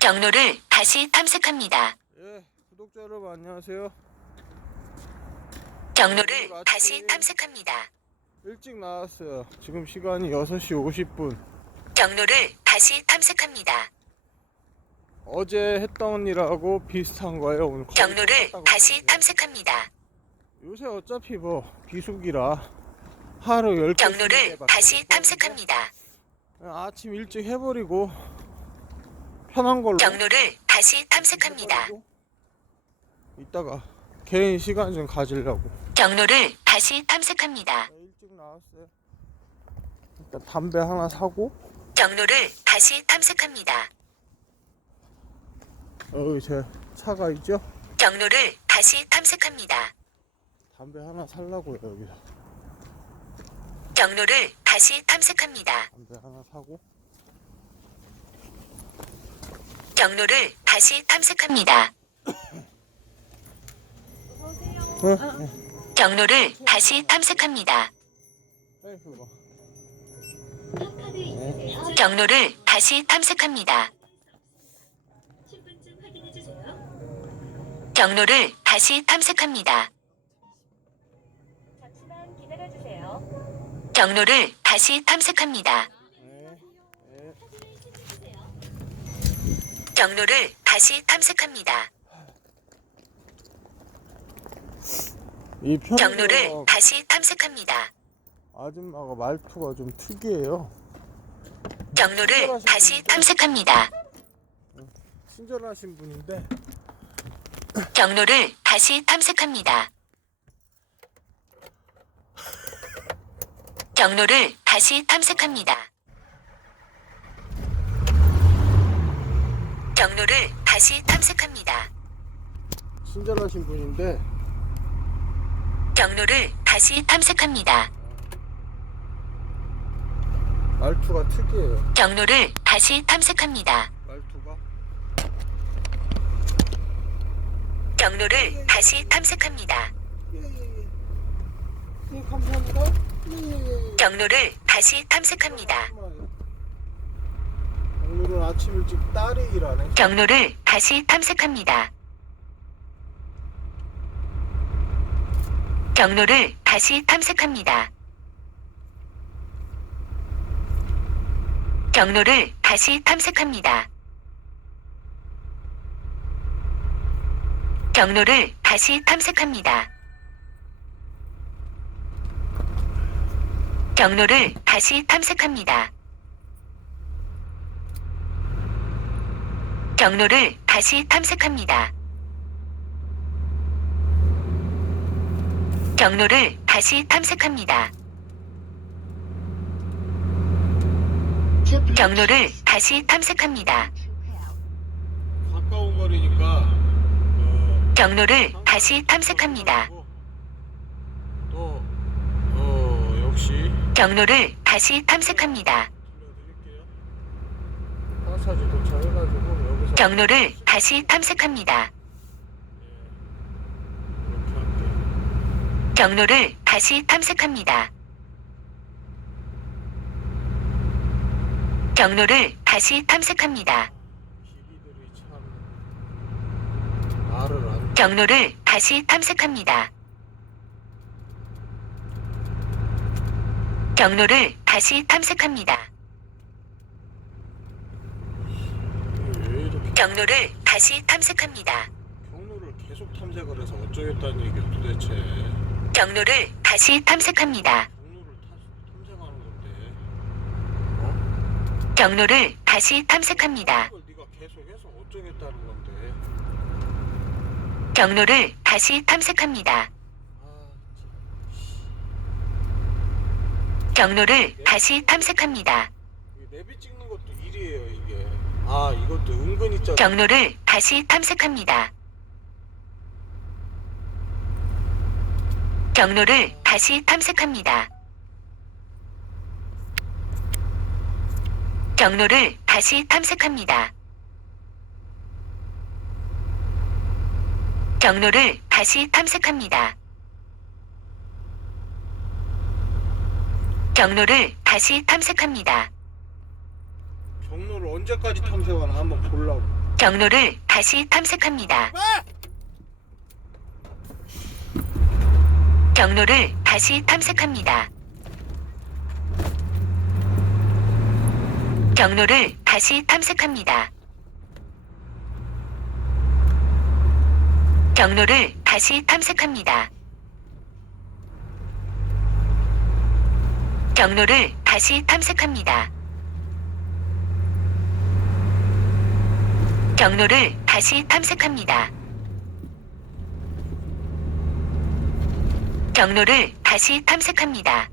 경로를 다시 탐색합니다. 예, 구독자 여러분 안녕하세요. 경로를 다시 탐색합니다. 일찍 나왔어요. 지금 시간이 6시 50분. 경로를 다시 탐색합니다. 어제 했던 일하고 비슷한 거예요. 오늘 거의 경로를 똑같다고 다시. 탐색합니다. 요새 어차피 뭐 비수기라 하루 10개 경로를 다시 탐색합니다. 아침 일찍 해버리고 편한 걸로 경로를 다시 탐색합니다. 이따가 개인 시간 좀 가지려고 경로를 다시 탐색합니다. 네, 일찍 나왔어요. 일단 담배 하나 사고 경로를 다시 탐색합니다. 여기 제 차가 있죠? 경로를 다시 탐색합니다. 담배 하나 살라고요 여기서 경로를 다시 탐색합니다. 담배 하나 사고 경로를 다시 탐색합니다. 네, 경로를 다시 탐색합니다. 경로를 다시 탐색합니다. 경로를 다시 탐색합니다. 경로를 다시 탐색합니다. 네, 네. 경로를 다시 탐색합니다. 이 경로를 편의점 다시 탐색합니다. 아줌마가 말투가 좀 특이해요. 경로를 다시 탐색합니다. 친절하신 분인데 경로를 다시 탐색합니다. 경로를 다시 탐색합니다. 경로를 다시 탐색합니다. 친절하신 분인데 경로를 다시 탐색합니다. 말투가 특이해요. 경로를 다시 탐색합니다. 말투가 경로를 다시 탐색합니다. 예예예. 예, 감사합니다. 예예예. 경로를 다시 탐색합니다. 아침 일찍 딸이 일하네. 경로를 다시 탐색합니다. 경로를 다시 탐색합니다. 경로를 다시 탐색합니다. 경로를 다시 탐색합니다. 경로를 다시 탐색합니다. 경로를 다시 탐색합니다. 경로를 다시 탐색합니다. 경로를 다시 탐색합니다. 가까운 거리니까 어, 경로를 다시 탐색합니다. 또 어, 역시 경로를 다시 탐색합니다. 들려드릴게요. 파사지 도착해가지고 여기서 경로를 다시 탐색합니다. 경로를 다시 탐색합니다. 경로를 다시 탐색합니다. 경로를 다시 탐색합니다. 경로를 다시 탐색합니다. 왜 이렇게 경로를 다시 탐색합니다. 경로를 계속 탐색을 해서 어쩌겠다는 얘기야 도대체 경로를 다시 탐색합니다. 경로를 타, 탐색하는 건데 경로를 다시 탐색합니다. 이걸 네가 계속해서 어쩌겠다는 건데 경로를 다시 탐색합니다. 아 경로를 다시 탐색합니다. 이게 내비 찍는 것도 일이에요 이게 아 이것도 은근히 짜 경로를 다시 탐색합니다. 경로를 다시 탐색합니다. 경로를 다시 탐색합니다. 경로를 다시 탐색합니다. 경로를 다시 탐색합니다. 언제까지 탐색하나 한번 보려고 경로를 다시 탐색합니다. 경로를 다시 탐색합니다. 경로를 다시 탐색합니다. 경로를 다시 탐색합니다. 경로를 다시 탐색합니다. 경로를 다시 탐색합니다. 경로를 다시 탐색합니다.